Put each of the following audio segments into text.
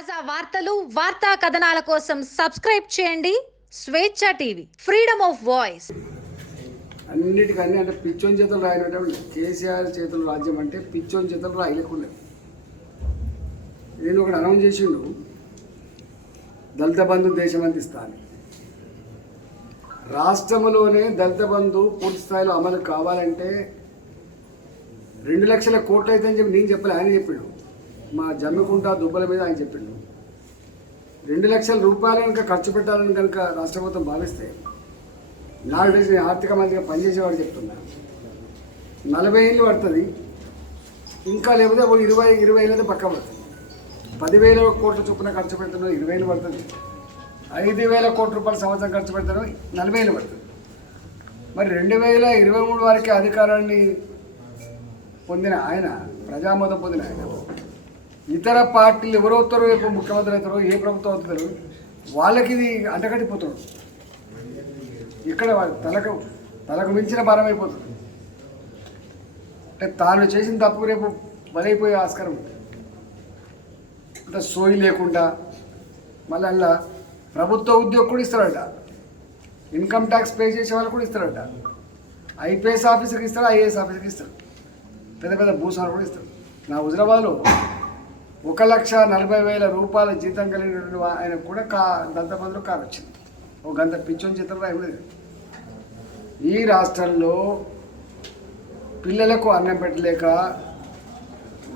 తాజా వార్తలు వార్తా కథనాల కోసం సబ్స్క్రైబ్ చేయండి. Swecha TV freedom of voice. అన్నిటికన్నీ అంటే పిచ్చోని చేతులు రాయనటువంటి కేసీఆర్ చేతులు రాజ్యం అంటే పిచ్చోని చేతులు రాయలేకుండా. నేను ఒకటి అనౌన్స్ చేసిండు. దళిత బంధు దేశం అందిస్తాను రాష్ట్రంలోనే దళిత బంధు పూర్తి స్థాయిలో అమలు కావాలంటే రెండు లక్షల కోట్లు అయితే అని చెప్పి నేను చెప్పలే ఆయన చెప్పిండు. మా జమ్మికుంట దుబ్బల మీద ఆయన చెప్పిండు. రెండు లక్షల రూపాయలు కనుక ఖర్చు పెట్టాలని కనుక రాష్ట్ర ప్రభుత్వం భావిస్తే నాకు ఆర్థిక మంత్రిగా పనిచేసేవాడు చెప్తున్నా. నలభై ఏళ్ళు పడుతుంది. ఇంకా లేకపోతే ఒక ఇరవై ఇరవై ఏళ్ళు అయితే పక్క పడుతుంది. పదివేల కోట్ల చొప్పున ఖర్చు పెడుతున్నాం ఇరవై వేలు పడుతుంది. ఐదు వేల కోట్ల రూపాయల సంవత్సరం ఖర్చు పెడుతున్నాం నలభై వేలు పడుతుంది. మరి రెండు వేల ఇరవై మూడు వారికి అధికారాన్ని పొందిన ఆయన ప్రజామోదం పొందిన ఆయన. ఇతర పార్టీలు ఎవరవుతారో రేపు ముఖ్యమంత్రి అవుతారో ఏ ప్రభుత్వం అవుతారో వాళ్ళకి ఇది అంటగట్టిపోతున్నారు ఇక్కడ తలకు తలకు మించిన భారం అయిపోతుంది. అంటే తాను చేసిన తప్పు రేపు బలైపోయే ఆస్కారం ఉంటుంది అంటే సోయి లేకుండా మళ్ళీ అలా ప్రభుత్వ ఉద్యోగం కూడా ఇస్తారట ఇన్కమ్ ట్యాక్స్ పే చేసే వాళ్ళు కూడా ఇస్తారట ఐపీఎస్ ఆఫీసర్కి ఇస్తారు ఐఏఎస్ ఆఫీసర్కి ఇస్తారు పెద్ద పెద్ద భూసాలు కూడా ఇస్తారు నా హుజరాబాద్లో ఒక లక్ష నలభై వేల రూపాయల జీతం కలిగినటువంటి ఆయన కూడా కా దంతబంధులో కారు వచ్చింది ఒక గంత పిచ్చోని చిత్రం రాయలేదు ఈ రాష్ట్రంలో పిల్లలకు అన్నం పెట్టలేక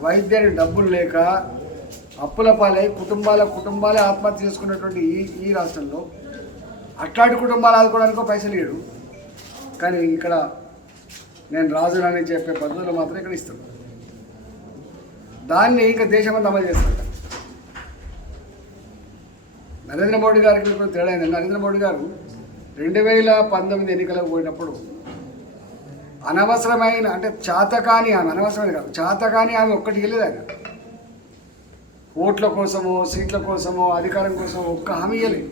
వైద్యానికి డబ్బులు లేక అప్పుల పాలై కుటుంబాల కుటుంబాలే ఆత్మహత్య చేసుకున్నటువంటి ఈ ఈ రాష్ట్రంలో అట్లాంటి కుటుంబాలు ఆదుకోవడానికి పైసలు లేడు కానీ ఇక్కడ నేను రాజునని చెప్పే పద్ధతులు మాత్రం ఇక్కడ ఇస్తున్నాను. దాన్ని ఇంకా దేశమంతా అమలు చేస్తాడు నరేంద్ర మోడీ గారికి కూడా తేడా అయింది నరేంద్ర మోడీ గారు రెండు వేల పంతొమ్మిది ఎన్నికలకు పోయినప్పుడు అనవసరమైన అంటే చాతకాని ఆమె అనవసరమైన కాదు చాతకాని ఆమె ఒక్కటి వెళ్ళేది ఆయన. ఓట్ల కోసమో సీట్ల కోసమో అధికారం కోసమో ఒక్క హామీ ఇవ్వలేదు.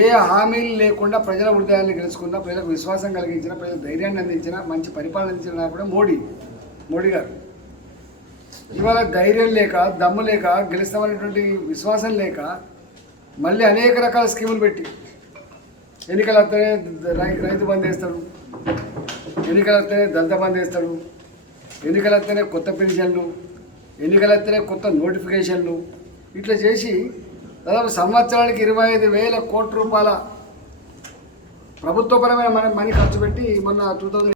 ఏ హామీలు లేకుండా ప్రజల హృదయాన్ని గెలుచుకున్న ప్రజలకు విశ్వాసం కలిగించిన ప్రజలకు ధైర్యాన్ని అందించిన మంచి పరిపాలన అందించిన మోడీ మోడీ గారు. ఇవాళ ధైర్యం లేక దమ్ము లేక గెలుస్తామనేటువంటి విశ్వాసం లేక మళ్ళీ అనేక రకాల స్కీములు పెట్టి ఎన్నికలు వస్తేనే రై- రైతు బంద్ వేస్తాడు ఎన్నికలు వస్తేనే దళిత బంద్ వేస్తాడు ఎన్నికలు వస్తేనే కొత్త పెన్షన్లు ఎన్నికలు వస్తేనే కొత్త నోటిఫికేషన్లు ఇట్లా చేసి దాదాపు సంవత్సరానికి ఇరవై ఐదు వేల కోట్ల రూపాయల ప్రభుత్వపరమైన మన మనీ ఖర్చు పెట్టి మొన్న టూ థౌజండ్